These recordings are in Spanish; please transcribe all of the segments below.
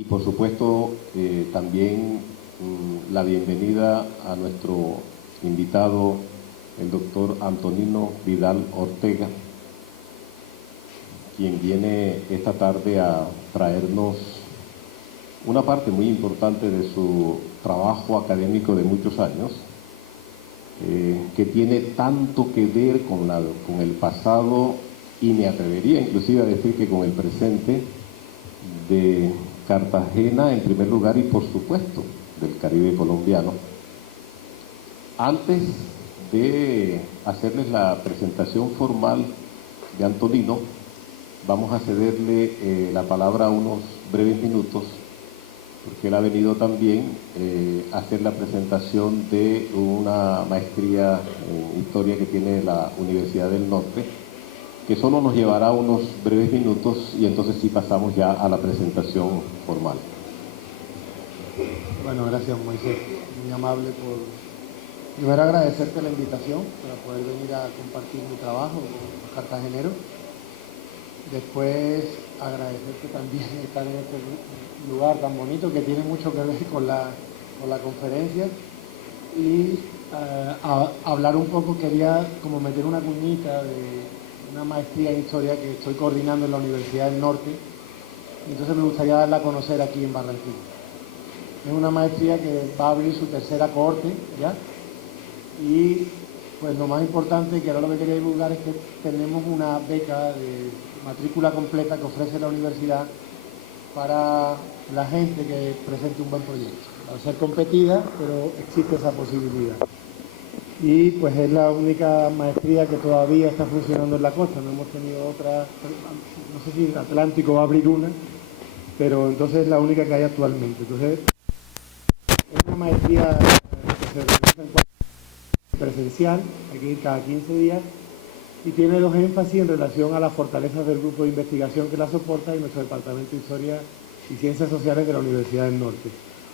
Y por supuesto también la bienvenida a nuestro invitado, el doctor Antonino Vidal Ortega, quien viene esta tarde a traernos una parte muy importante de su trabajo académico de muchos años, que tiene tanto que ver con el pasado y me atrevería inclusive a decir que con el presente de Cartagena en primer lugar y por supuesto del Caribe colombiano. Antes de hacerles la presentación formal de Antonino, vamos a cederle la palabra a unos breves minutos, porque él ha venido también a hacer la presentación de una maestría en historia que tiene la Universidad del Norte, que solo nos llevará unos breves minutos y entonces sí pasamos ya a la presentación formal. Bueno, gracias Moisés, muy amable por primero agradecerte la invitación para poder venir a compartir mi trabajo con los cartageneros. Después agradecerte también estar en este lugar tan bonito que tiene mucho que ver con la conferencia y hablar un poco, quería como meter una cuñita de una maestría en historia que estoy coordinando en la Universidad del Norte, entonces me gustaría darla a conocer aquí en Barranquilla. Es una maestría que va a abrir su tercera cohorte ya, y pues lo más importante, que ahora lo que quería divulgar, es que tenemos una beca de matrícula completa que ofrece la universidad para la gente que presente un buen proyecto. Va a ser competida, pero existe esa posibilidad. Y pues es la única maestría que todavía está funcionando en la costa, no hemos tenido otra, no sé si Atlántico va a abrir una, pero entonces es la única que hay actualmente. Entonces es una maestría que se realiza en presencial, hay que ir cada 15 días, y tiene dos énfasis en relación a las fortalezas del grupo de investigación que la soporta y nuestro Departamento de Historia y Ciencias Sociales de la Universidad del Norte.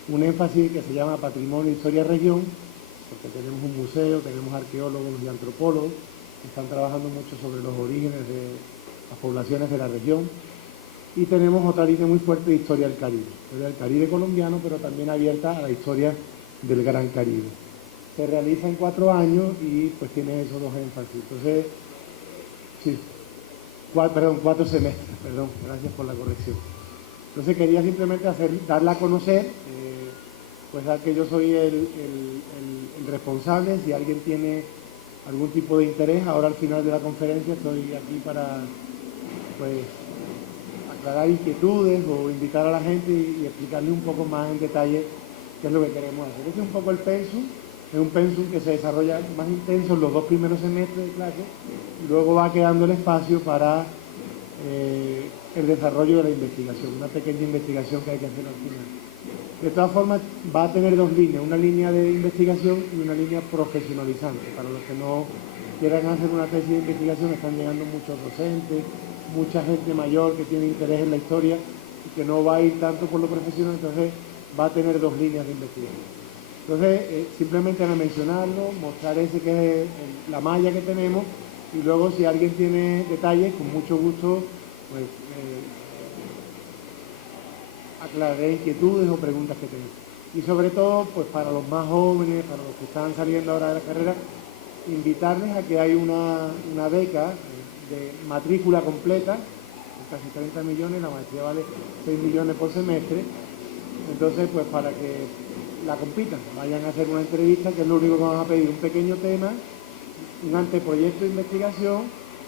Un énfasis que se llama Patrimonio, Historia, Región, porque tenemos un museo, tenemos arqueólogos y antropólogos que están trabajando mucho sobre los orígenes de las poblaciones de la región, y tenemos otra línea muy fuerte de historia del Caribe colombiano, pero también abierta a la historia del Gran Caribe. Se realiza en 4 años y pues tiene esos dos énfasis. Entonces, sí, 4 semestres, perdón, gracias por la corrección. Entonces quería simplemente darla a conocer, pues que yo soy el responsable. Si alguien tiene algún tipo de interés, ahora al final de la conferencia estoy aquí para pues aclarar inquietudes o invitar a la gente y explicarle un poco más en detalle qué es lo que queremos hacer. Este es un poco el pensum. Es un pensum que se desarrolla más intenso en los 2 primeros semestres de clase y luego va quedando el espacio para el desarrollo de la investigación, una pequeña investigación que hay que hacer al final. De todas formas, va a tener 2 líneas, una línea de investigación y una línea profesionalizante. Para los que no quieran hacer una tesis de investigación, están llegando muchos docentes, mucha gente mayor que tiene interés en la historia y que no va a ir tanto por lo profesional, entonces va a tener 2 líneas de investigación. Entonces, simplemente a mencionarlo, mostrar ese que es la malla que tenemos, y luego si alguien tiene detalles, con mucho gusto, pues aclararé inquietudes o preguntas que tengan. Y sobre todo, pues para los más jóvenes, para los que están saliendo ahora de la carrera, invitarles a que hay una beca de matrícula completa, casi 30 millones, la maestría vale 6 millones por semestre. Entonces, pues para que la compitan, vayan a hacer una entrevista, que es lo único que vamos a pedir, un pequeño tema, un anteproyecto de investigación,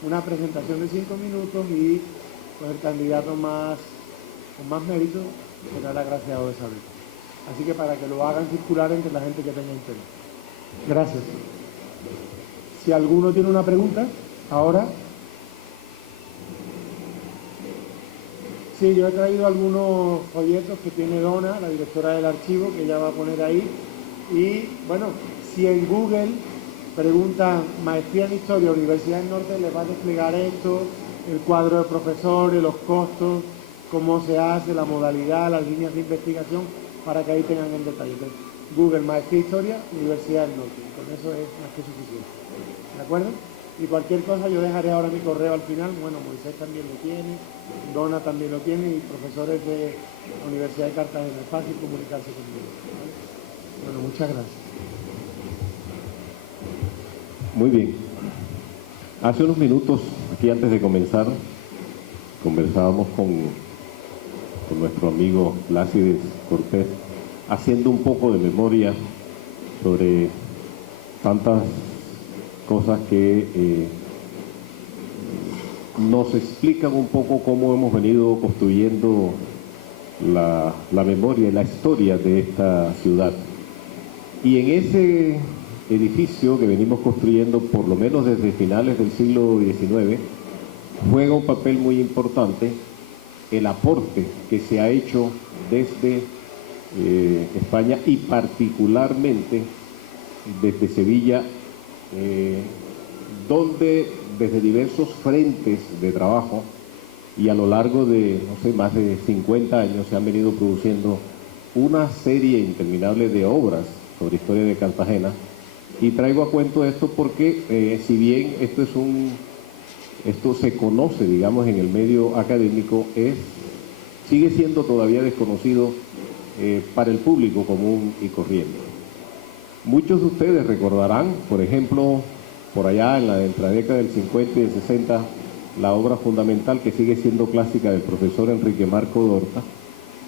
una presentación de 5 minutos y pues el candidato con más mérito será el agraciado de esa beca. Así que para que lo hagan circular entre la gente que tenga interés. Gracias. Si alguno tiene una pregunta, ahora. Sí, yo he traído algunos folletos que tiene Donna, la directora del archivo, que ella va a poner ahí. Y bueno, si en Google preguntan maestría en historia, Universidad del Norte, les va a desplegar esto, el cuadro de profesores, los costos, cómo se hace, la modalidad, las líneas de investigación, para que ahí tengan el detalle. Entonces, Google maestría en historia, Universidad del Norte. Con eso es más que suficiente. ¿De acuerdo? Y cualquier cosa yo dejaré ahora mi correo al final. Bueno, Moisés también lo tiene, Dona también lo tiene y profesores de la Universidad de Cartagena. Es fácil comunicarse conmigo, ¿vale? Bueno, muchas gracias. Muy bien. Hace unos minutos, aquí antes de comenzar, conversábamos con nuestro amigo Plácides Cortés, haciendo un poco de memoria sobre tantas cosas que nos explican un poco cómo hemos venido construyendo la memoria y la historia de esta ciudad. Y en ese edificio que venimos construyendo, por lo menos desde finales del siglo XIX, juega un papel muy importante el aporte que se ha hecho desde España y particularmente desde Sevilla, donde desde diversos frentes de trabajo y a lo largo de, no sé, más de 50 años se han venido produciendo una serie interminable de obras sobre historia de Cartagena. Y traigo a cuento esto porque si bien esto se conoce, digamos, en el medio académico, sigue siendo todavía desconocido para el público común y corriente. Muchos de ustedes recordarán, por ejemplo, por allá entre la década del 50 y del 60, la obra fundamental que sigue siendo clásica del profesor Enrique Marco Dorta,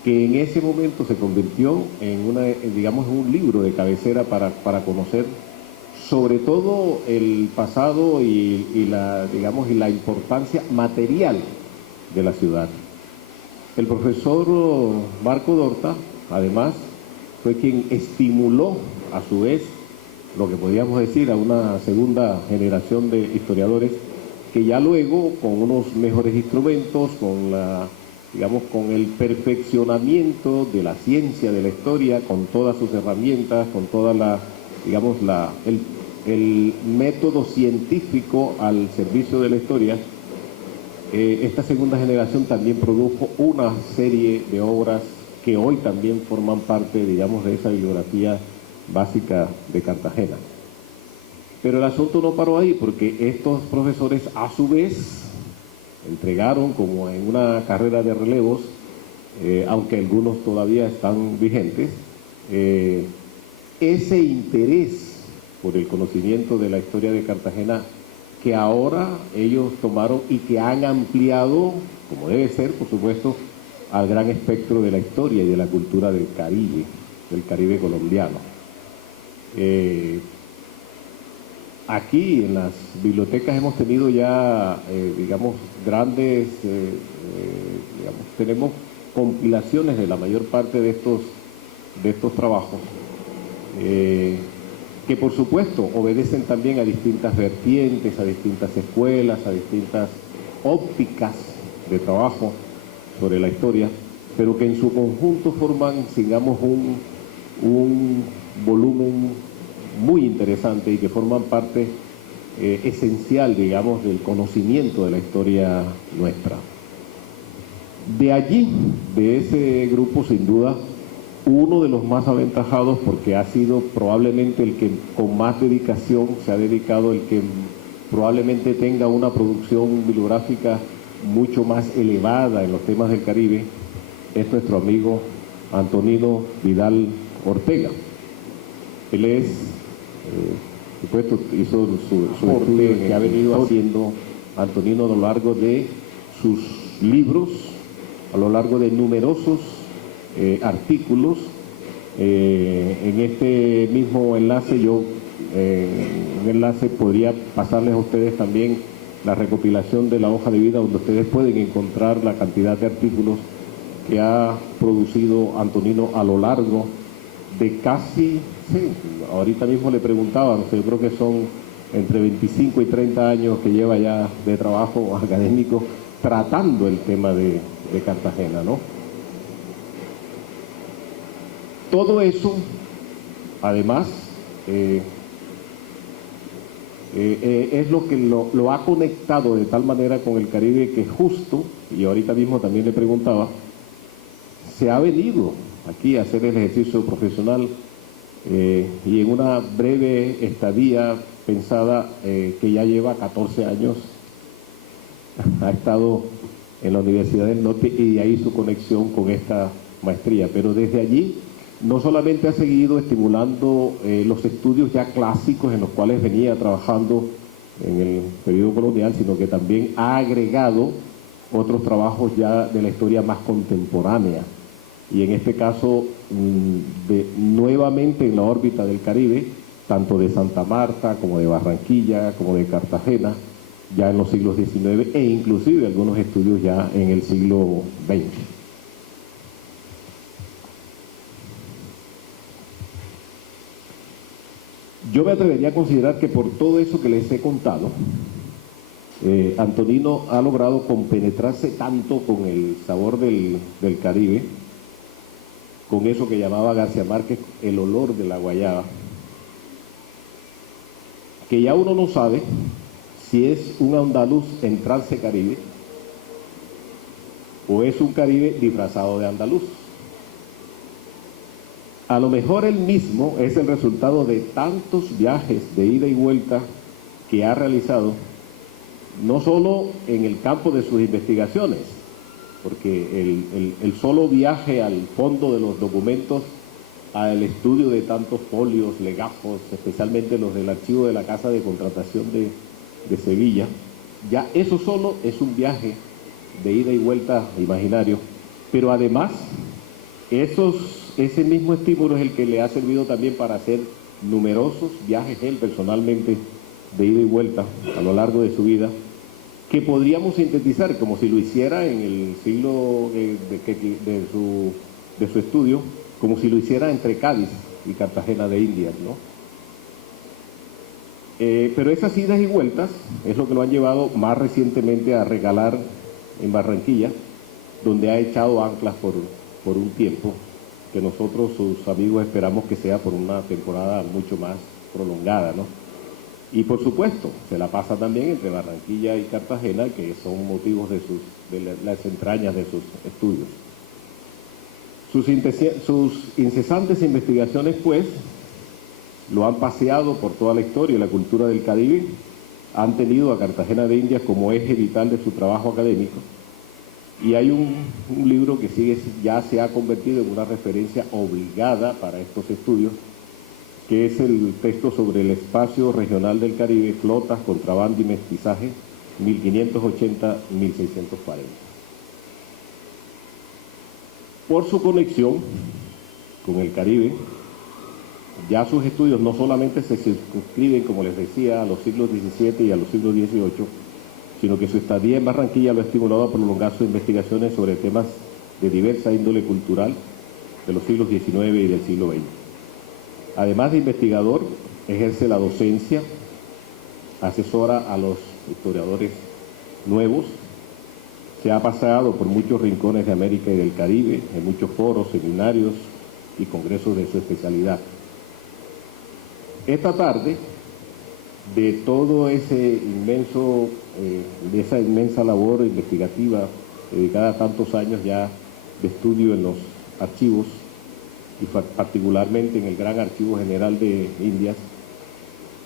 que en ese momento se convirtió en un libro de cabecera para conocer sobre todo el pasado y la importancia material de la ciudad. El profesor Marco Dorta, además, fue quien estimuló a su vez, lo que podríamos decir, a una segunda generación de historiadores que ya luego, con unos mejores instrumentos, con el perfeccionamiento de la ciencia de la historia, con todas sus herramientas, con toda el método científico al servicio de la historia, esta segunda generación también produjo una serie de obras que hoy también forman parte, digamos, de esa bibliografía básica de Cartagena. Pero el asunto no paró ahí, porque estos profesores a su vez entregaron, como en una carrera de relevos, aunque algunos todavía están vigentes, ese interés por el conocimiento de la historia de Cartagena que ahora ellos tomaron y que han ampliado, como debe ser, por supuesto, al gran espectro de la historia y de la cultura del Caribe colombiano. Aquí en las bibliotecas hemos tenido ya, tenemos compilaciones de la mayor parte de estos trabajos, que por supuesto obedecen también a distintas vertientes, a distintas escuelas, a distintas ópticas de trabajo sobre la historia, pero que en su conjunto forman, digamos, un volumen muy interesante y que forman parte esencial, digamos, del conocimiento de la historia nuestra. De allí, de ese grupo, sin duda, uno de los más aventajados, porque ha sido probablemente el que con más dedicación se ha dedicado, el que probablemente tenga una producción bibliográfica mucho más elevada en los temas del Caribe, es nuestro amigo Antonino Vidal Ortega. Él es, por supuesto, hizo su estudio que ha venido haciendo Antonino a lo largo de sus libros, a lo largo de numerosos artículos. En este mismo enlace un enlace podría pasarles a ustedes también la recopilación de la hoja de vida, donde ustedes pueden encontrar la cantidad de artículos que ha producido Antonino a lo largo de casi, ahorita mismo le preguntaban, yo creo que son entre 25 y 30 años que lleva ya de trabajo académico tratando el tema de Cartagena, ¿no? Todo eso, además, es lo que lo ha conectado de tal manera con el Caribe que justo, y ahorita mismo también le preguntaba, se ha venido aquí a hacer el ejercicio profesional y en una breve estadía pensada, que ya lleva 14 años, ha estado en la Universidad del Norte y de ahí su conexión con esta maestría. Pero desde allí no solamente ha seguido estimulando los estudios ya clásicos en los cuales venía trabajando en el periodo colonial, sino que también ha agregado otros trabajos ya de la historia más contemporánea. Y en este caso, nuevamente en la órbita del Caribe, tanto de Santa Marta como de Barranquilla, como de Cartagena, ya en los siglos XIX e inclusive algunos estudios ya en el siglo XX. Yo me atrevería a considerar que por todo eso que les he contado, Antonino ha logrado compenetrarse tanto con el sabor del Caribe, con eso que llamaba García Márquez el olor de la guayaba, que ya uno no sabe si es un andaluz en trance caribe o es un Caribe disfrazado de andaluz. A lo mejor él mismo es el resultado de tantos viajes de ida y vuelta que ha realizado, no solo en el campo de sus investigaciones, porque el solo viaje al fondo de los documentos, al estudio de tantos folios, legajos, especialmente los del archivo de la Casa de Contratación de Sevilla, ya eso solo es un viaje de ida y vuelta imaginario, pero además ese mismo estímulo es el que le ha servido también para hacer numerosos viajes él personalmente de ida y vuelta a lo largo de su vida, que podríamos sintetizar como si lo hiciera en el siglo de su estudio, como si lo hiciera entre Cádiz y Cartagena de Indias, ¿no? Pero esas idas y vueltas es lo que lo han llevado más recientemente a regalar en Barranquilla, donde ha echado anclas por un tiempo, que nosotros, sus amigos, esperamos que sea por una temporada mucho más prolongada, ¿no? Y por supuesto, se la pasa también entre Barranquilla y Cartagena, que son motivos de las entrañas de sus estudios. Sus incesantes investigaciones, pues, lo han paseado por toda la historia y la cultura del Caribe, han tenido a Cartagena de Indias como eje vital de su trabajo académico, y hay un libro que ya se ha convertido en una referencia obligada para estos estudios, que es el texto sobre el espacio regional del Caribe, flotas, contrabando y mestizaje, 1580-1640. Por su conexión con el Caribe, ya sus estudios no solamente se circunscriben, como les decía, a los siglos XVII y a los siglos XVIII, sino que su estadía en Barranquilla lo ha estimulado a prolongar sus investigaciones sobre temas de diversa índole cultural de los siglos XIX y del siglo XX. Además de investigador, ejerce la docencia, asesora a los historiadores nuevos, se ha paseado por muchos rincones de América y del Caribe, en muchos foros, seminarios y congresos de su especialidad. Esta tarde, de todo ese de esa inmensa labor investigativa dedicada a tantos años ya de estudio en los archivos, y particularmente en el Gran Archivo General de Indias,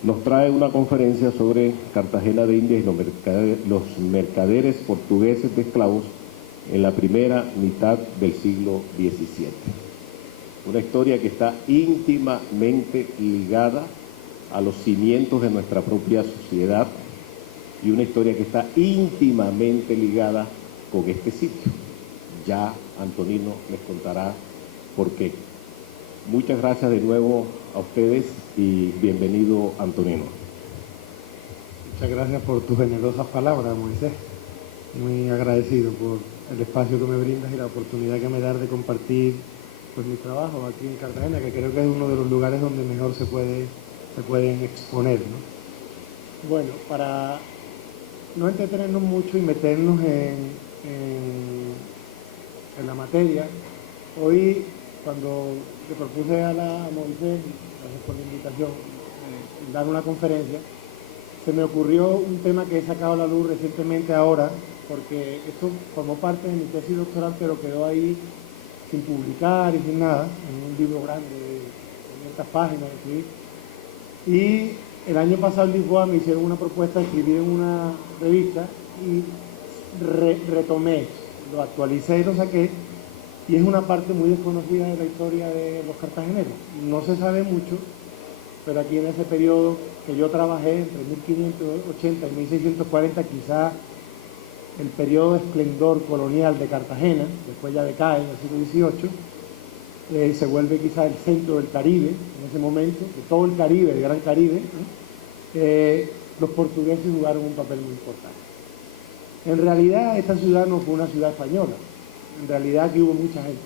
nos trae una conferencia sobre Cartagena de Indias y los mercaderes portugueses de esclavos en la primera mitad del siglo XVII. Una historia que está íntimamente ligada a los cimientos de nuestra propia sociedad y una historia que está íntimamente ligada con este sitio. Ya Antonino les contará por qué. Muchas gracias de nuevo a ustedes y bienvenido, Antonino. Muchas gracias por tus generosas palabras, Moisés. Muy agradecido por el espacio que me brindas y la oportunidad que me das de compartir pues mi trabajo aquí en Cartagena, que creo que es uno de los lugares donde mejor se pueden exponer, ¿no? Bueno, para no entretenernos mucho y meternos en la materia, hoy cuando le propuse a Moisés, gracias por la invitación, dar una conferencia, se me ocurrió un tema que he sacado a la luz recientemente ahora, porque esto formó parte de mi tesis doctoral, pero quedó ahí sin publicar y sin nada, en un libro grande de 500 páginas, ¿sí? Y el año pasado en Lisboa me hicieron una propuesta de escribir en una revista y retomé, lo actualicé y lo saqué, y es una parte muy desconocida de la historia de los cartageneros. No se sabe mucho, pero aquí en ese periodo que yo trabajé, entre 1580 y 1640, quizá el periodo de esplendor colonial de Cartagena, después ya decae en el siglo XVIII, se vuelve quizá el centro del Caribe, en ese momento, de todo el Caribe, el Gran Caribe, los portugueses jugaron un papel muy importante. En realidad esta ciudad no fue una ciudad española, en realidad aquí hubo mucha gente.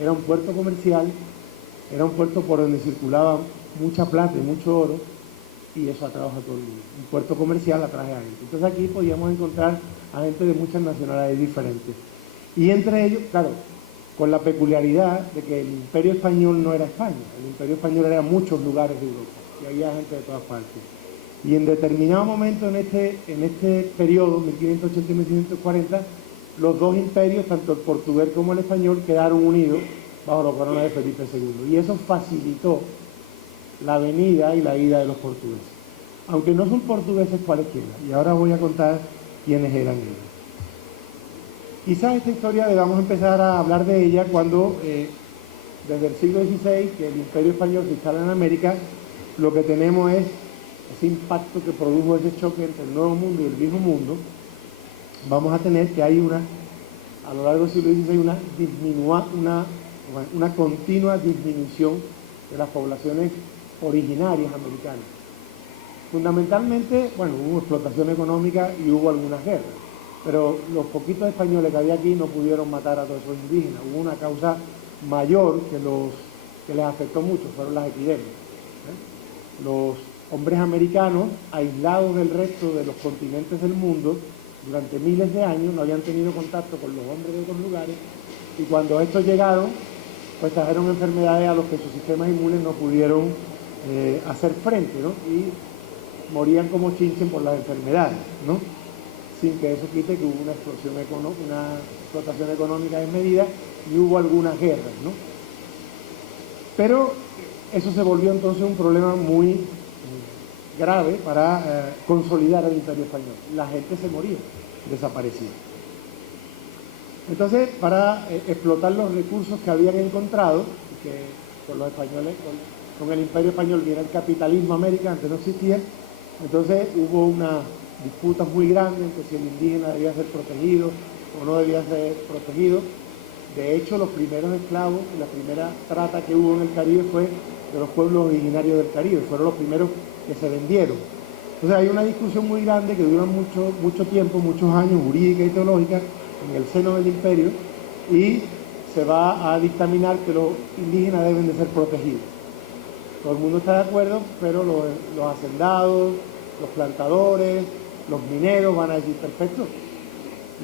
Era un puerto comercial, era un puerto por donde circulaba mucha plata y mucho oro, y eso atrajo a todo el mundo. Un puerto comercial atrae a gente. Entonces aquí podíamos encontrar a gente de muchas nacionalidades diferentes. Y entre ellos, claro, con la peculiaridad de que el Imperio Español no era España, el Imperio Español era muchos lugares de Europa, y había gente de todas partes. Y en determinado momento en este periodo, 1580 y 1640, los dos imperios, tanto el portugués como el español, quedaron unidos bajo la corona de Felipe II. Y eso facilitó la venida y la ida de los portugueses. Aunque no son portugueses cualquiera, y ahora voy a contar quiénes eran ellos. Quizás esta historia debamos empezar a hablar de ella cuando, desde el siglo XVI, que el Imperio Español se instala en América, lo que tenemos es ese impacto que produjo ese choque entre el Nuevo Mundo y el Viejo Mundo. Vamos a tener que hay a lo largo del siglo XVI, una continua disminución de las poblaciones originarias americanas. Fundamentalmente, bueno, hubo explotación económica y hubo algunas guerras, pero los poquitos españoles que había aquí no pudieron matar a todos esos indígenas. Hubo una causa mayor que les afectó mucho, fueron las epidemias. Los hombres americanos, aislados del resto de los continentes del mundo, durante miles de años no habían tenido contacto con los hombres de otros lugares, y cuando estos llegaron, pues trajeron enfermedades a los que sus sistemas inmunes no pudieron hacer frente, ¿no? Y morían como chinchen por las enfermedades, ¿no? Sin que eso quite que hubo una explotación económica desmedida y hubo algunas guerras, ¿no? Pero eso se volvió entonces un problema muy grave para consolidar el Imperio Español. La gente se moría, desaparecía. Entonces, para explotar los recursos que habían encontrado, que con los españoles, con el Imperio Español viene el capitalismo americano, antes no existía, entonces hubo una disputa muy grande entre si el indígena debía ser protegido o no debía ser protegido. De hecho, los primeros esclavos, la primera trata que hubo en el Caribe fue de los pueblos originarios del Caribe, fueron los primeros que se vendieron. Entonces hay una discusión muy grande que dura mucho tiempo, muchos años, jurídica y teológica, en el seno del imperio, y se va a dictaminar que los indígenas deben de ser protegidos. Todo el mundo está de acuerdo, pero los hacendados, los plantadores, los mineros van a decir, perfecto,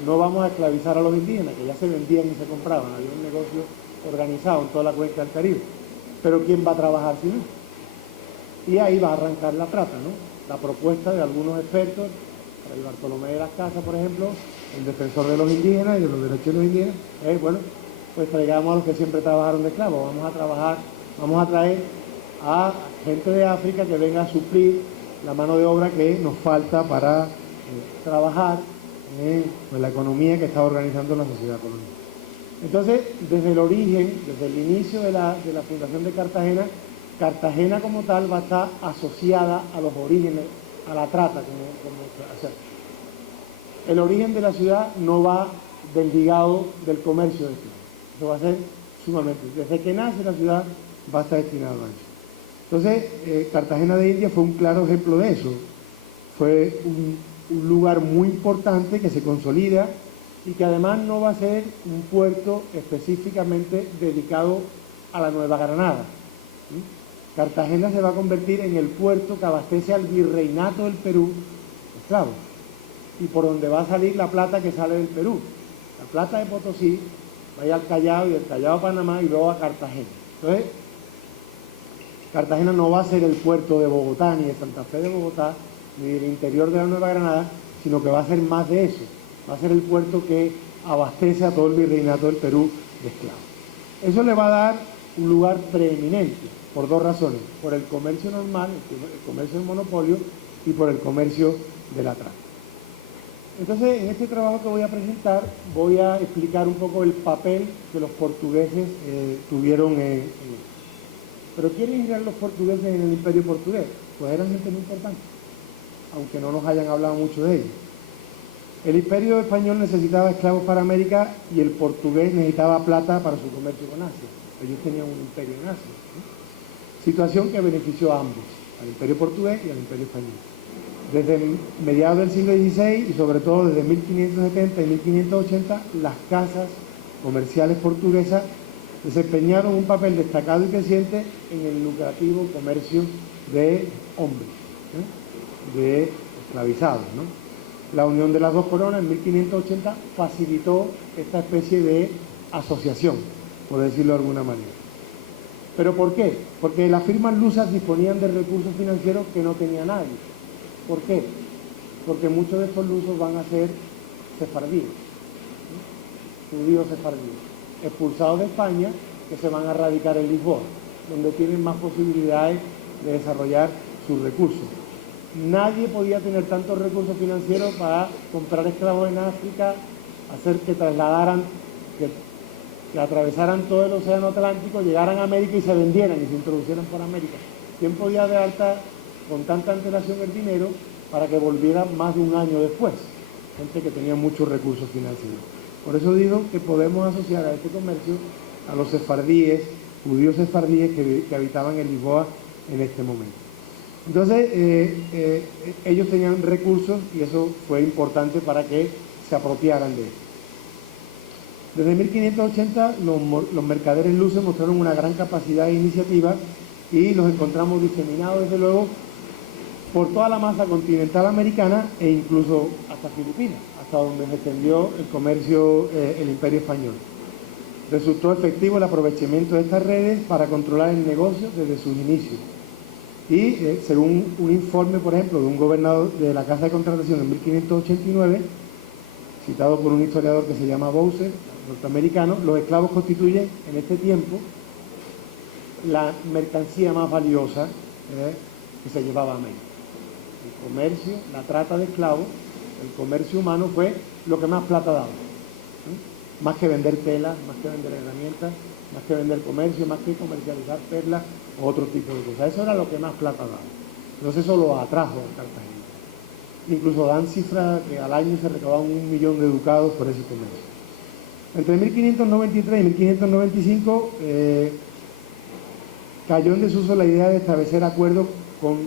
no vamos a esclavizar a los indígenas, que ya se vendían y se compraban, había un negocio organizado en toda la cuenca del Caribe, pero ¿quién va a trabajar si no? Y ahí va a arrancar la trata, ¿no? La propuesta de algunos expertos, Fray Bartolomé de las Casas, por ejemplo, el defensor de los indígenas y de los derechos de los indígenas, bueno, pues traigamos a los que siempre trabajaron de esclavos, vamos a traer a gente de África que venga a suplir la mano de obra que nos falta para trabajar en la economía que está organizando la sociedad colonial. Entonces, desde el origen, desde el inicio de la fundación de Cartagena, Cartagena como tal va a estar asociada a los orígenes, a la trata. O sea, el origen de la ciudad no va desligado del comercio de esclavos. Eso va a ser sumamente. Desde que nace la ciudad va a estar destinado a eso. Entonces, Cartagena de Indias fue un claro ejemplo de eso. Fue un lugar muy importante que se consolida y que además no va a ser un puerto específicamente dedicado a la Nueva Granada. Cartagena se va a convertir en el puerto que abastece al virreinato del Perú, esclavos, y por donde va a salir la plata que sale del Perú. La plata de Potosí va a ir al Callao y del Callao a Panamá y luego a Cartagena. Entonces, Cartagena no va a ser el puerto de Bogotá, ni de Santa Fe de Bogotá, ni del interior de la Nueva Granada, sino que va a ser más de eso. Va a ser el puerto que abastece a todo el virreinato del Perú de esclavos. Eso le va a dar un lugar preeminente. por dos razones: por el comercio normal, el comercio del monopolio, y por el comercio de la trata. Entonces, en este trabajo que voy a presentar, voy a explicar un poco el papel que los portugueses tuvieron en esto. ¿Pero quiénes eran los portugueses en el Imperio portugués? Pues eran gente muy importante, aunque no nos hayan hablado mucho de ellos. El Imperio español necesitaba esclavos para América y el portugués necesitaba plata para su comercio con Asia. Ellos tenían un imperio en Asia, ¿no? Situación que benefició a ambos, al Imperio portugués y al Imperio español. Desde mediados del siglo XVI y sobre todo desde 1570 y 1580, las casas comerciales portuguesas desempeñaron un papel destacado y creciente en el lucrativo comercio de hombres, ¿no?, de esclavizados, ¿no? La unión de las dos coronas en 1580 facilitó esta especie de asociación, por decirlo de alguna manera. ¿Pero por qué? Porque las firmas lusas disponían de recursos financieros que no tenía nadie. ¿Por qué? Porque muchos de estos lusos van a ser sefardíes, ¿no?, judíos sefardíes, expulsados de España, que se van a radicar en Lisboa, donde tienen más posibilidades de desarrollar sus recursos. Nadie podía tener tantos recursos financieros para comprar esclavos en África, hacer que trasladaran, que atravesaran todo el océano Atlántico, llegaran a América y se vendieran y se introducieran por América. ¿Quién podía de alta con tanta antelación el dinero para que volviera más de un año después? Gente que tenía muchos recursos financieros. Por eso digo que podemos asociar a este comercio a los sefardíes, judíos sefardíes que habitaban en Lisboa en este momento. Entonces, ellos tenían recursos y eso fue importante para que se apropiaran de esto. Desde 1580 los mercaderes lusos mostraron una gran capacidad e iniciativa y los encontramos diseminados desde luego por toda la masa continental americana e incluso hasta Filipinas, hasta donde se extendió el comercio, el Imperio español. Resultó efectivo el aprovechamiento de estas redes para controlar el negocio desde sus inicios. Y según un informe, por ejemplo, de un gobernador de la Casa de Contratación en 1589, citado por un historiador que se llama Bowser, norteamericano, los esclavos constituyen en este tiempo la mercancía más valiosa que se llevaba a América. El comercio, la trata de esclavos, el comercio humano fue lo que más plata daba, ¿sí? Más que vender telas, más que vender herramientas, más que vender comercio, más que comercializar perlas o otro tipo de cosas. Eso era lo que más plata daba. Entonces eso lo atrajo a Cartagena. Incluso dan cifras que al año se recaudaban 1 millón de ducados por ese comercio. Entre 1593 y 1595 cayó en desuso la idea de establecer acuerdos con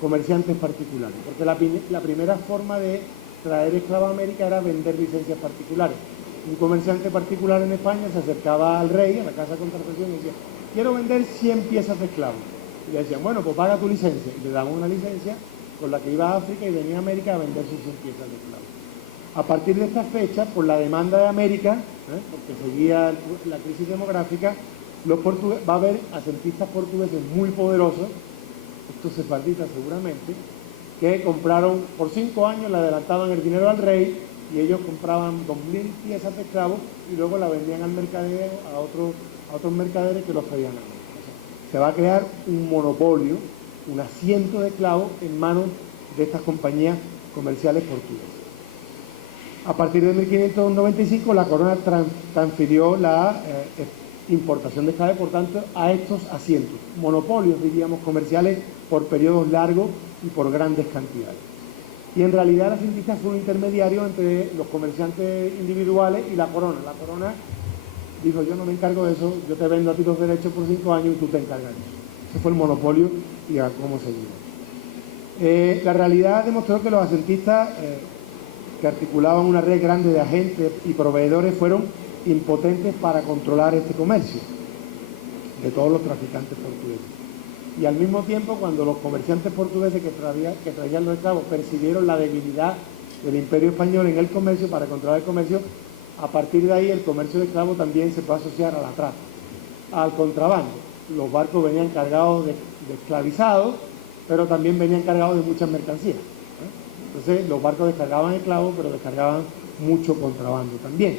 comerciantes particulares, porque la primera forma de traer esclavos a América era vender licencias particulares. Un comerciante particular en España se acercaba al rey, a la casa de contratación, y decía: quiero vender 100 piezas de esclavos. Y le decían: bueno, pues paga tu licencia. Y le daban una licencia con la que iba a África y venía a América a vender sus 100 piezas de esclavos. A partir de esta fecha, por la demanda de América, porque seguía la crisis demográfica, va a haber asentistas portugueses muy poderosos, estos sefarditas seguramente, que compraron por 5 años, le adelantaban el dinero al rey y ellos compraban 2.000 piezas de esclavos y luego la vendían al mercadeo, a otros mercaderes que los traían a América. O sea, se va a crear un monopolio, un asiento de esclavos en manos de estas compañías comerciales portuguesas. A partir de 1595 la corona transfirió la importación de esclavos, por tanto, a estos asientos, monopolios, diríamos, comerciales por periodos largos y por grandes cantidades. Y en realidad el asentista fue un intermediario entre los comerciantes individuales y la corona. La corona dijo: yo no me encargo de eso, yo te vendo a ti los derechos por 5 años y tú te encargas de eso. Ese fue el monopolio y a cómo se llegó. La realidad demostró que los asentistas que articulaban una red grande de agentes y proveedores fueron impotentes para controlar este comercio de todos los traficantes portugueses. Y al mismo tiempo, cuando los comerciantes portugueses que traían los esclavos percibieron la debilidad del Imperio español en el comercio, para controlar el comercio, a partir de ahí el comercio de esclavos también se puede asociar a la trata, al contrabando. Los barcos venían cargados de esclavizados, pero también venían cargados de muchas mercancías. Entonces los barcos descargaban esclavos, pero descargaban mucho contrabando también.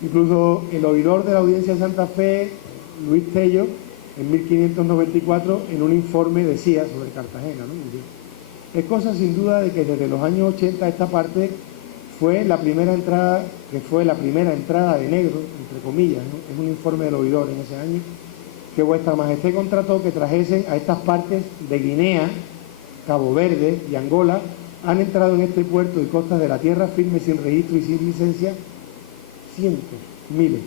Incluso el oidor de la Audiencia de Santa Fe, Luis Tello, en 1594 en un informe decía sobre Cartagena, ¿no? Es cosa sin duda de que desde los años 80 esta parte fue la primera entrada, de negros, entre comillas, ¿no? Es un informe del oidor en ese año, que vuestra majestad contrató que trajesen a estas partes de Guinea, Cabo Verde y Angola. Han entrado en este puerto y costas de la tierra firme, sin registro y sin licencia, cientos, miles.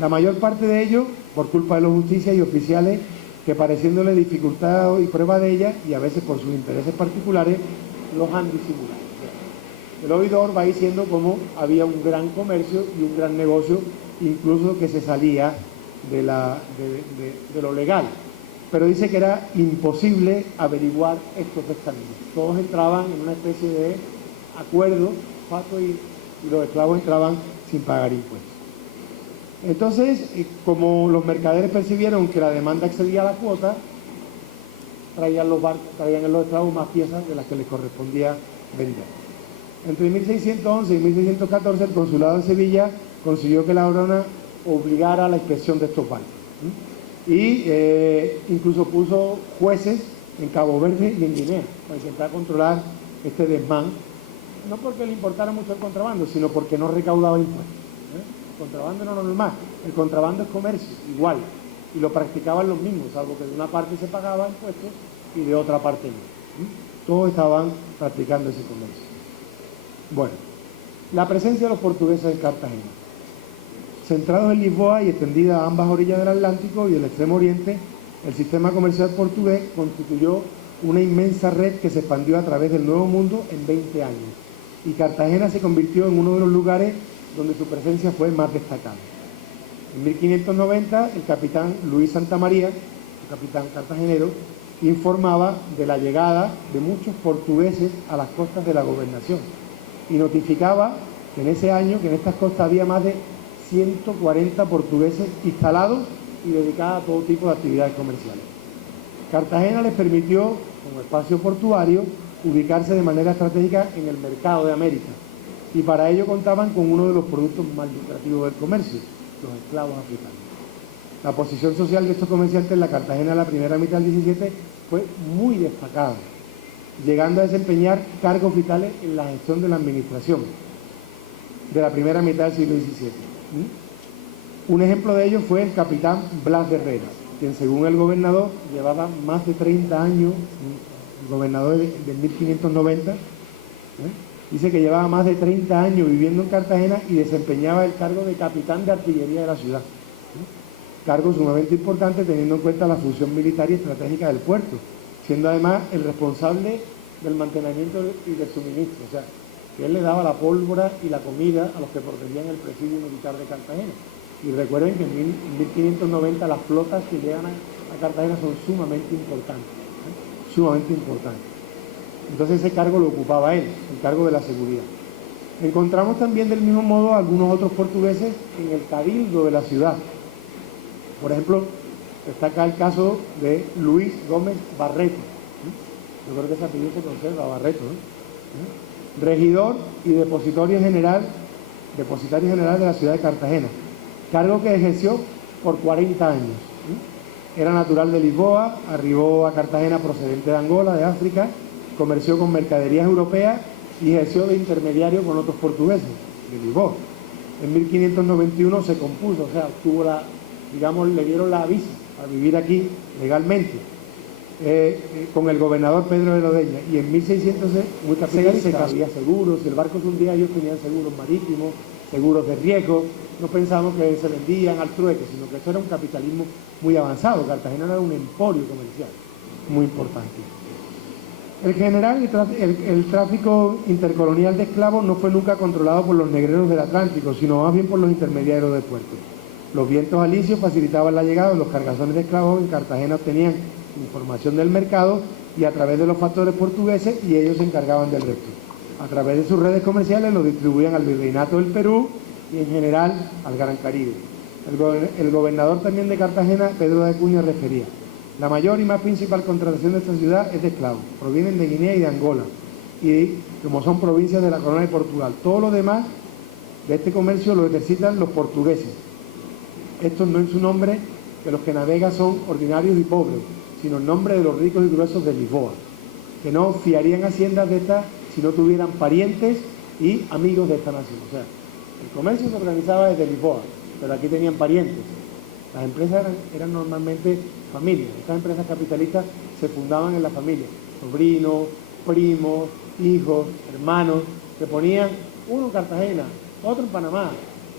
La mayor parte de ellos por culpa de los justicias y oficiales que, pareciéndole dificultad y prueba de ella, y a veces por sus intereses particulares, los han disimulado. El oidor va diciendo cómo había un gran comercio y un gran negocio, incluso que se salía de lo legal. Pero dice que era imposible averiguar estos testamentos. Todos entraban en una especie de acuerdo, pacto, y los esclavos entraban sin pagar impuestos. Entonces, como los mercaderes percibieron que la demanda excedía la cuota, traían en los esclavos más piezas de las que les correspondía vender. Entre 1611 y 1614 el consulado de Sevilla consiguió que la corona obligara a la inspección de estos barcos. Y incluso puso jueces en Cabo Verde y en Guinea para intentar controlar este desmán, no porque le importara mucho el contrabando, sino porque no recaudaba impuestos. El contrabando no es normal, el contrabando es comercio, igual, y lo practicaban los mismos, salvo que de una parte se pagaba impuestos y de otra parte no. Todos estaban practicando ese comercio. Bueno, la presencia de los portugueses en Cartagena. Centrados en Lisboa y extendida a ambas orillas del Atlántico y del Extremo Oriente, el sistema comercial portugués constituyó una inmensa red que se expandió a través del Nuevo Mundo en 20 años. Y Cartagena se convirtió en uno de los lugares donde su presencia fue más destacada. En 1590, el capitán Luis Santamaría, el capitán cartagenero, informaba de la llegada de muchos portugueses a las costas de la gobernación y notificaba que en ese año, que en estas costas había más de 140 portugueses instalados y dedicados a todo tipo de actividades comerciales. Cartagena les permitió, como espacio portuario, ubicarse de manera estratégica en el mercado de América, y para ello contaban con uno de los productos más lucrativos del comercio, los esclavos africanos. La posición social de estos comerciantes en la Cartagena de la primera mitad del 17 fue muy destacada, llegando a desempeñar cargos vitales en la gestión de la administración de la primera mitad del siglo XVII. Un ejemplo de ello fue el capitán Blas de Herrera, quien, según el gobernador, llevaba más de 30 años, el gobernador de 1590, dice que llevaba más de 30 años viviendo en Cartagena y desempeñaba el cargo de capitán de artillería de la ciudad. Cargo sumamente importante teniendo en cuenta la función militar y estratégica del puerto, siendo además el responsable del mantenimiento y del suministro. O sea, que él le daba la pólvora y la comida a los que protegían el presidio militar de Cartagena. Y recuerden que en 1590 las flotas que llegan a Cartagena son sumamente importantes, sumamente importantes. Entonces ese cargo lo ocupaba él, el cargo de la seguridad. Encontramos también del mismo modo a algunos otros portugueses en el cabildo de la ciudad. Por ejemplo, está acá el caso de Luis Gómez Barreto. Yo creo que ese apellido se conserva, Barreto, ¿no? Regidor y depositario general de la ciudad de Cartagena, cargo que ejerció por 40 años. Era natural de Lisboa, arribó a Cartagena procedente de Angola, de África, comerció con mercaderías europeas y ejerció de intermediario con otros portugueses de Lisboa. En 1591 se compuso, o sea, le dieron la visa para vivir aquí legalmente, con el gobernador Pedro de Lodeña, y en 1606 se había seguros, si el barco se hundía ellos tenían seguros marítimos, seguros de riesgo. No pensamos que se vendían al trueque, sino que eso era un capitalismo muy avanzado. Cartagena era un emporio comercial muy importante. En general, el tráfico intercolonial de esclavos no fue nunca controlado por los negreros del Atlántico, sino más bien por los intermediarios del puerto. Los vientos alisios facilitaban la llegada de los cargazones de esclavos. En Cartagena obtenían información del mercado y a través de los factores portugueses, y ellos se encargaban del resto. A través de sus redes comerciales lo distribuían al Virreinato del Perú y en general al Gran Caribe. El gobernador también de Cartagena, Pedro de Acuña, refería: la mayor y más principal contratación de esta ciudad es de esclavos, provienen de Guinea y de Angola, y como son provincias de la corona de Portugal. Todo lo demás de este comercio lo ejercitan los portugueses. Estos no en su nombre, que los que navegan son ordinarios y pobres, sino en nombre de los ricos y gruesos de Lisboa, que no fiarían haciendas de estas si no tuvieran parientes y amigos de esta nación. O sea, el comercio se organizaba desde Lisboa, pero aquí tenían parientes. Las empresas eran normalmente familias. Estas empresas capitalistas se fundaban en la familia. Sobrinos, primos, hijos, hermanos, que ponían uno en Cartagena, otro en Panamá,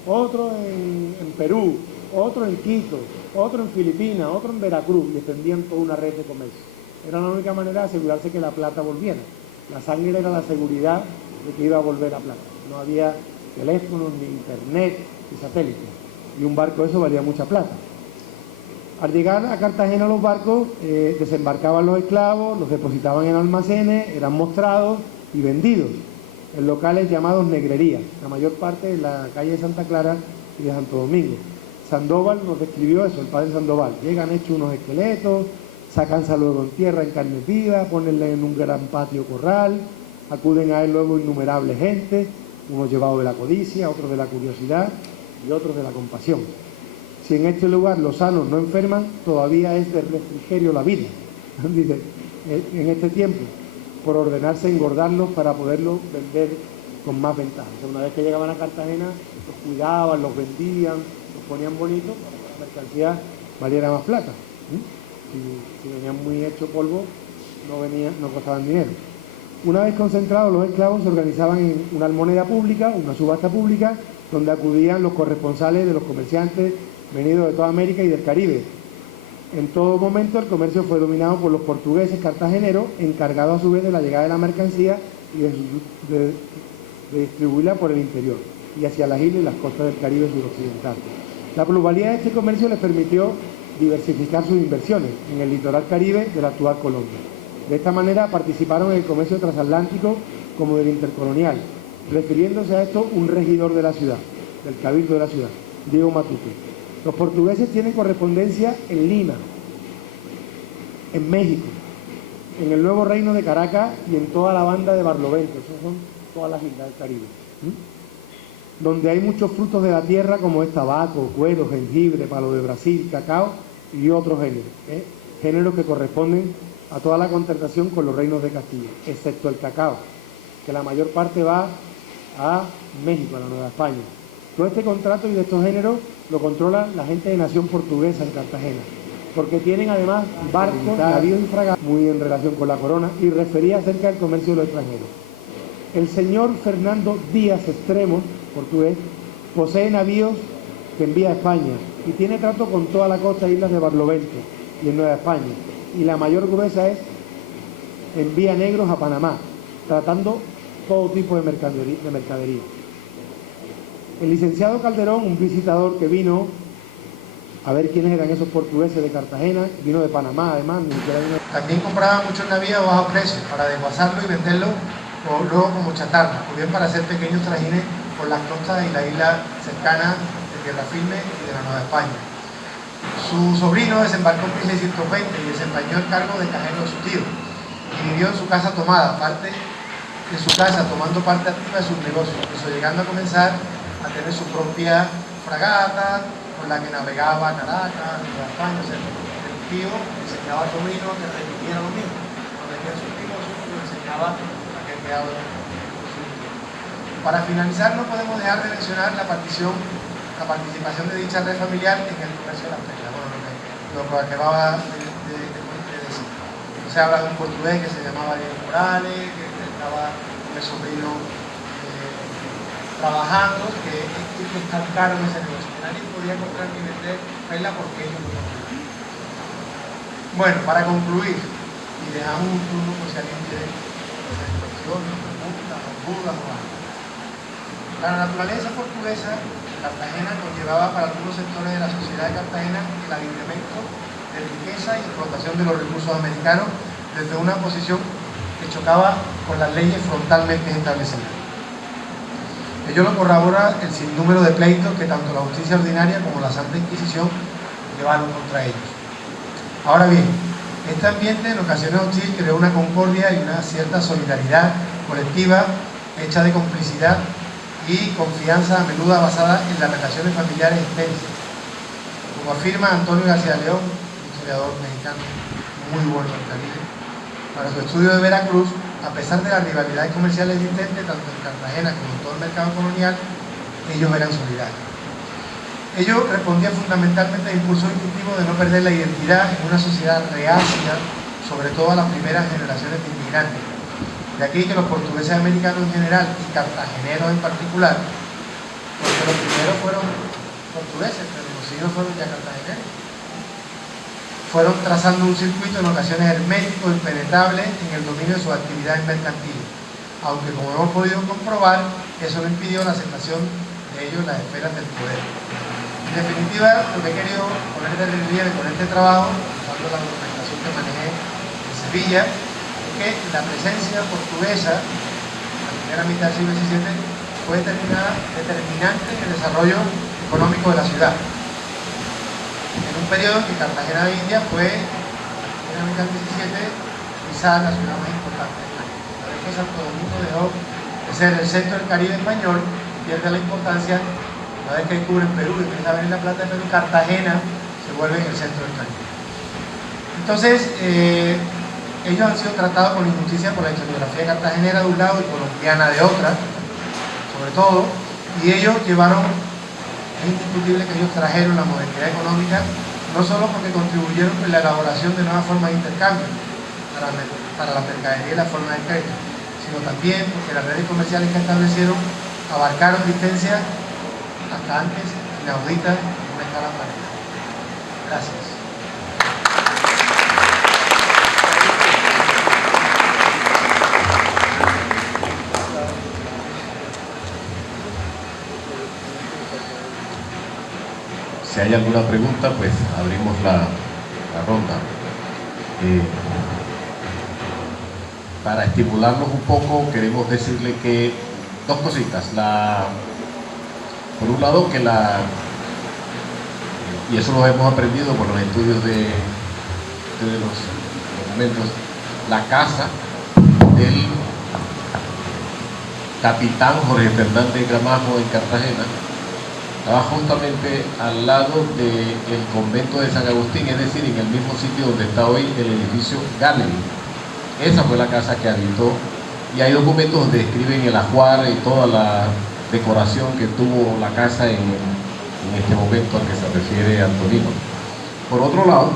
otro en Perú, otro en Quito, otro en Filipinas, otro en Veracruz, y extendían toda una red de comercio. Era la única manera de asegurarse que la plata volviera. La sangre era la seguridad de que iba a volver la plata. No había teléfonos, ni internet, ni satélites. Y un barco de eso valía mucha plata. Al llegar a Cartagena los barcos, desembarcaban los esclavos, los depositaban en almacenes, eran mostrados y vendidos en locales llamados negrerías, la mayor parte en la calle de Santa Clara y de Santo Domingo. Sandoval nos describió eso, el padre Sandoval. Llegan hechos unos esqueletos, sácanse luego en tierra en carne viva, ponenle en un gran patio corral, acuden a él luego innumerables gentes, unos llevados de la codicia, otros de la curiosidad y otros de la compasión. Si en este lugar los sanos no enferman, todavía es de refrigerio la vida. Dice, en este tiempo, por ordenarse engordarlos para poderlos vender con más ventaja. O sea, una vez que llegaban a Cartagena, los cuidaban, los vendían, los ponían bonitos para que la mercancía valiera más plata. Si venían muy hecho polvo, no costaban dinero. Una vez concentrados los esclavos, se organizaban en una almoneda pública, una subasta pública, donde acudían los corresponsales de los comerciantes venidos de toda América y del Caribe. En todo momento el comercio fue dominado por los portugueses cartageneros, encargados a su vez de la llegada de la mercancía y de distribuirla por el interior y hacia las islas y las costas del Caribe suroccidental. La plusvalía de este comercio les permitió diversificar sus inversiones en el litoral caribe de la actual Colombia. De esta manera participaron en el comercio transatlántico como del intercolonial, refiriéndose a esto un regidor de la ciudad, del Cabildo de la ciudad, Diego Matute. Los portugueses tienen correspondencia en Lima, en México, en el nuevo reino de Caracas y en toda la banda de Barlovento. Esas son todas las islas del Caribe. Donde hay muchos frutos de la tierra como es tabaco, cuero, jengibre, palo de Brasil, cacao y otros géneros. Géneros que corresponden a toda la concertación con los reinos de Castilla, excepto el cacao, que la mayor parte va a México, a la Nueva España. Todo este contrato y de estos géneros lo controla la gente de nación portuguesa en Cartagena, porque tienen además barcos, navíos y fragatas muy en relación con la corona, y refería acerca del comercio de los extranjeros. El señor Fernando Díaz Extremo, portugués, posee navíos que envía a España y tiene trato con toda la costa e islas de Barlovento y en Nueva España, y la mayor gruesa es envía negros a Panamá, tratando todo tipo de mercadería. El licenciado Calderón, un visitador que vino a ver quiénes eran esos portugueses de Cartagena, vino de Panamá además, También compraba muchos navíos a bajo precio para desguazarlo y venderlo luego como chatarra, o bien para hacer pequeños trajines por las costas y la isla cercana de Tierra Firme y de la Nueva España. Su sobrino desembarcó en 1620 y desempeñó el cargo de cajero de su tío, y vivió en su casa tomando parte activa de sus negocios, incluso llegando a comenzar a tener su propia fragata con la que navegaba a Caracas, Nueva España. O sea, el tío enseñaba al sobrino que repitiera lo mismo. Cuando tenía sus negocios, lo enseñaba a que creaba los tíos. Para finalizar, no podemos dejar de mencionar la participación de dicha red familiar en el comercio de las perlas. Bueno, lo que acababa de decir. Se habla de un portugués que se llamaba Diego Morales, que estaba con el sobrino trabajando, que está caro ese negocio, que nadie podía comprar ni vender perla porque ellos no podían. Bueno, para concluir, y dejamos un turno por si alguien quiere hacer cuestiones, preguntas, dudas o algo. La naturaleza portuguesa de Cartagena conllevaba para algunos sectores de la sociedad de Cartagena el alineamiento de riqueza y explotación de los recursos americanos desde una posición que chocaba con las leyes frontalmente establecidas. Ello lo corrobora el sinnúmero de pleitos que tanto la justicia ordinaria como la Santa Inquisición llevaron contra ellos. Ahora bien, este ambiente en ocasiones hostiles creó una concordia y una cierta solidaridad colectiva hecha de complicidad y confianza a menudo basada en las relaciones familiares extensas, Como afirma Antonio García León, un historiador mexicano muy bueno del Caribe, para su estudio de Veracruz, a pesar de las rivalidades comerciales existentes tanto en Cartagena como en todo el mercado colonial, ellos eran solidarios. Ello respondía fundamentalmente al impulso instintivo de no perder la identidad en una sociedad reacia, sobre todo a las primeras generaciones de inmigrantes. De aquí que los portugueses americanos en general y cartageneros en particular, porque los primeros fueron portugueses, pero los hijos fueron ya cartageneros, fueron trazando un circuito en ocasiones hermético, impenetrable en el dominio de sus actividades mercantiles, aunque como hemos podido comprobar, eso no impidió la aceptación de ellos en las esferas del poder. En definitiva, lo que he querido poner de relieve con este trabajo, usando la documentación que manejé en Sevilla, es que la presencia portuguesa en la primera mitad del siglo XVII fue determinante en el desarrollo económico de la ciudad. En un periodo que Cartagena de India fue, en la mitad del XVII, quizás la ciudad más importante del país. La vez que Santo Domingo dejó de ser el centro del Caribe español, pierde la importancia. Una vez que descubren Perú y empieza a venir la plata de Perú, Cartagena se vuelve en el centro del Caribe. Entonces, ellos han sido tratados con injusticia por la historiografía cartagenera de un lado y colombiana de otra, sobre todo, y ellos llevaron, es indiscutible que ellos trajeron la modernidad económica, no solo porque contribuyeron con la elaboración de nuevas formas de intercambio para la mercadería y la forma de crédito, sino también porque las redes comerciales que establecieron abarcaron distancias hasta antes inauditas en una escala planetaria. Gracias. Si hay alguna pregunta, pues abrimos la ronda. Para estimularnos un poco, queremos decirle que dos cositas. Por un lado, y eso lo hemos aprendido por los estudios de los documentos, la casa del capitán Jorge Fernández Gramajo en Cartagena estaba justamente al lado del convento de San Agustín, es decir, en el mismo sitio donde está hoy el edificio Gallery. Esa fue la casa que habitó, y hay documentos donde describen el ajuar y toda la decoración que tuvo la casa en este momento al que se refiere Antonino. Por otro lado,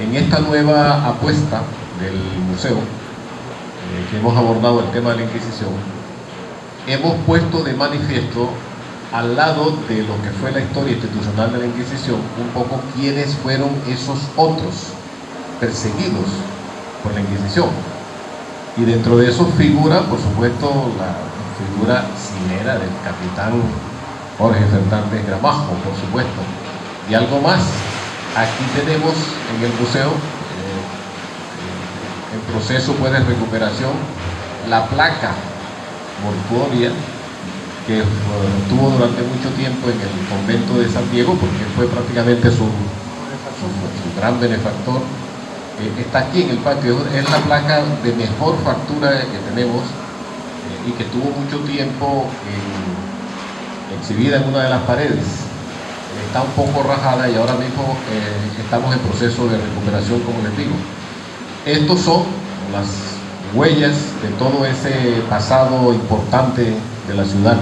en esta nueva apuesta del museo, que hemos abordado el tema de la Inquisición, hemos puesto de manifiesto, al lado de lo que fue la historia institucional de la Inquisición, un poco quiénes fueron esos otros perseguidos por la Inquisición. Y dentro de eso figura, por supuesto, la figura cimera del capitán Jorge Fernández Gramajo, por supuesto. Y algo más, aquí tenemos en el museo, en proceso pues de recuperación, la placa mortuoria que estuvo durante mucho tiempo en el convento de San Diego, porque fue prácticamente su gran benefactor. Está aquí en el patio, es la placa de mejor factura que tenemos, y que tuvo mucho tiempo exhibida en una de las paredes. Está un poco rajada y ahora mismo estamos en proceso de recuperación, como les digo. Estos son las huellas de todo ese pasado importante de la ciudad.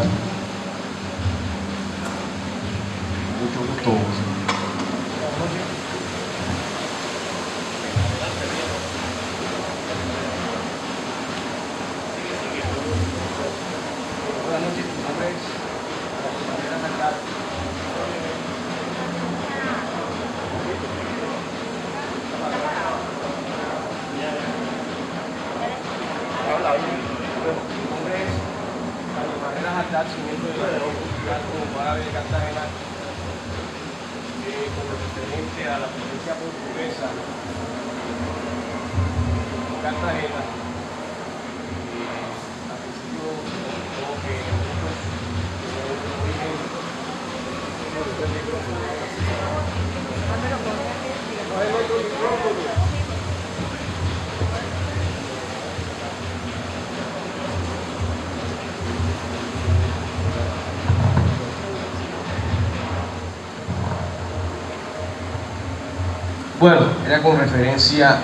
Mucho gusto. Buenas noches, mi nombre es Rafael Mercado. Mi nombre es Rafael Haddad, miembro de la Unión Cultural como Árabe de Cartagena, como referente a la presencia portuguesa en Cartagena. Al principio, como que nosotros tenemos un origen Bueno, era con referencia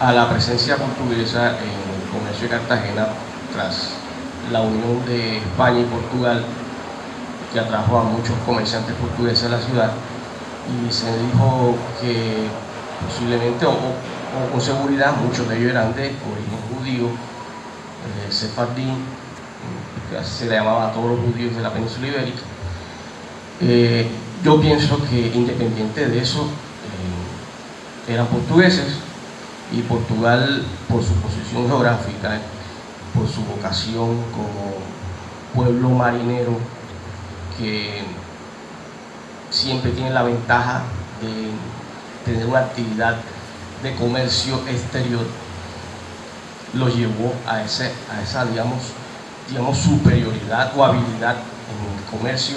a la presencia portuguesa en el comercio de Cartagena tras la unión de España y Portugal, que atrajo a muchos comerciantes portugueses a la ciudad, y se dijo que posiblemente o con seguridad muchos de ellos eran de origen judío, sefardí, que se le llamaba a todos los judíos de la península ibérica. Yo pienso que independiente de eso, eran portugueses, y Portugal, por su posición geográfica, por su vocación como pueblo marinero, que siempre tiene la ventaja de tener una actividad de comercio exterior, lo llevó a esa digamos superioridad o habilidad en el comercio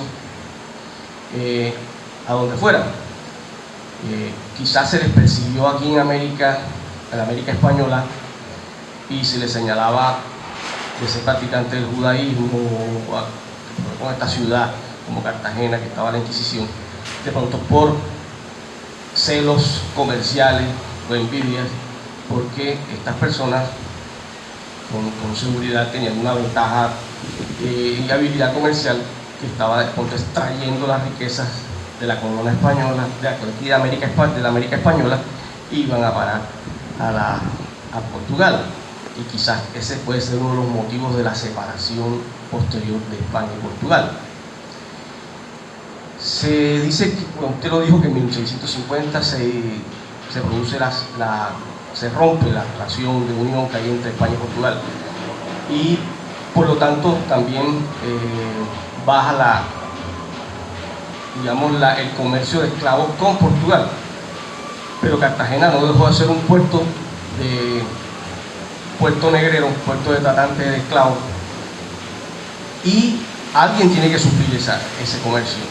a donde fuera. Quizás se les persiguió aquí en la América española, y se les señalaba de ser practicante del judaísmo, con esta ciudad como Cartagena, que estaba la Inquisición, de pronto por celos comerciales o envidias, porque estas personas con seguridad tenían una ventaja y habilidad comercial, que estaba de pronto extrayendo las riquezas de la corona española, de la América española, y iban a parar a Portugal. Y quizás ese puede ser uno de los motivos de la separación posterior de España y Portugal. Se dice que, como usted lo dijo, que en 1650 se rompe la relación de unión que hay entre España y Portugal, y por lo tanto también baja el comercio de esclavos con Portugal. Pero Cartagena no dejó de ser un puerto negrero, un puerto de tratantes de esclavos, y alguien tiene que suplir ese comercio.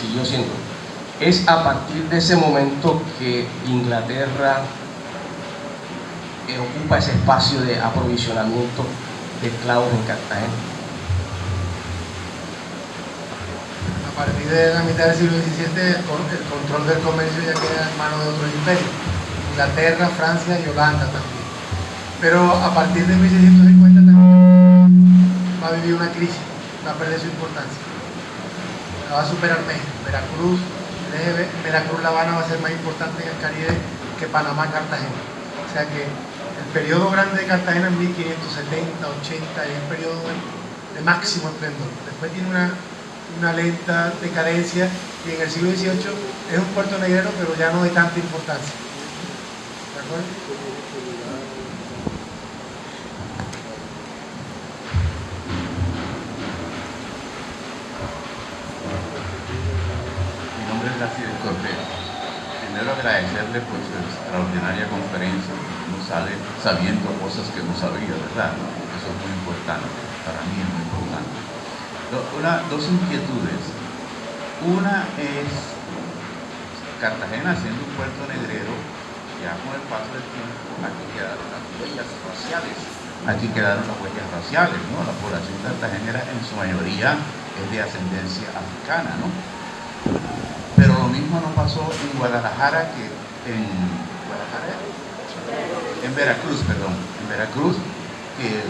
Siguió siendo. Es a partir de ese momento que Inglaterra ocupa ese espacio de aprovisionamiento de esclavos en Cartagena. A partir de la mitad del siglo XVII, el control del comercio ya queda en manos de otros imperios, Inglaterra, Francia y Holanda también. Pero a partir de 1650 también va a vivir una crisis, va a perder su importancia. La va a superar México, Veracruz, La Habana va a ser más importante en el Caribe que Panamá, Cartagena. O sea que el periodo grande de Cartagena en 1570, 80 es el periodo de máximo esplendor. Después tiene una lenta decadencia, y en el siglo XVIII es un puerto negrero, pero ya no de tanta importancia. ¿De acuerdo? Mi nombre es García Cordero. Primero agradecerle por su extraordinaria conferencia. Uno sale sabiendo cosas que no sabía, ¿verdad? Eso es muy importante, para mí es muy importante. Dos inquietudes. Una es Cartagena siendo un puerto negrero, ya con el paso del tiempo aquí quedaron las huellas raciales. Aquí quedaron las huellas raciales, ¿no? La población cartagenera en su mayoría es de ascendencia africana, ¿no? Pero lo mismo no pasó en Guadalajara, en Veracruz, que